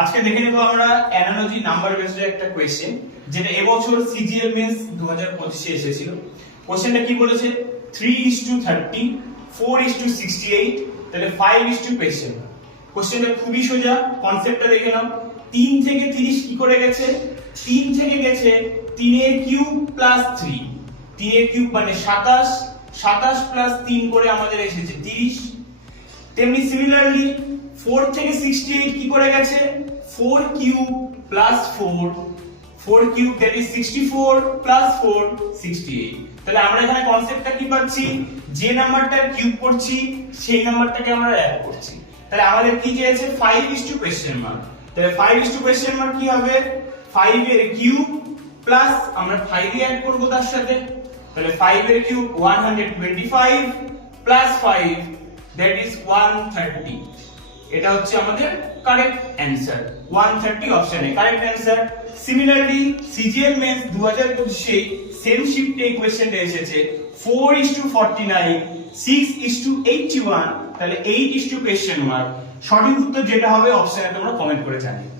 আজকে দেখে নেব আমরা অ্যানালজি নাম্বার বেসড একটা কোশ্চেন, যেটা এবছর সিজিএল মেন্স 2025 এ এসেছিল। কোশ্চেনটা কি বলেছে? 3:30, 4:68, তাহলে 5:question। কোশ্চেনটা খুবই সোজা, কনসেপ্টটা দেখে নাও। 3 থেকে 30 কি করে গেছে? 3 থেকে গেছে 3 এর কিউব প্লাস 3, 3 এর কিউব মানে 27, 27 প্লাস 3 করে আমাদের এসেছে 30। তেমনি সিমিলারলি 4 থেকে 68 কি করে গেছে? 4 cube plus 4, 4 cube that is 64 plus 4 68। তাহলে আমরা এখানে কনসেপ্টটা কি পাচ্ছি? যে নাম্বারটার কিউব করছি সেই নাম্বারটাকে আমরা অ্যাড করছি। তাহলে আমাদের কি চেয়েছে? 5:question। তাহলে 5:question কি হবে? 5 এর কিউব প্লাস আমরা 5 এ অ্যাড করব তার সাথে। তাহলে 5 এর কিউব 125 প্লাস 5 that is 130। এটা হচ্ছে আমাদের কারেক্ট অ্যানসার। 130 অপশনে correct answer. Similarly CGL mains 2025 এ সেম শিফটে কোশ্চেনটা এসেছে 4:49, 6:81, তাহলে 8:question। সঠিক উত্তর যেটা হবে অপশনে তোমরা কমেন্ট করে জানিও।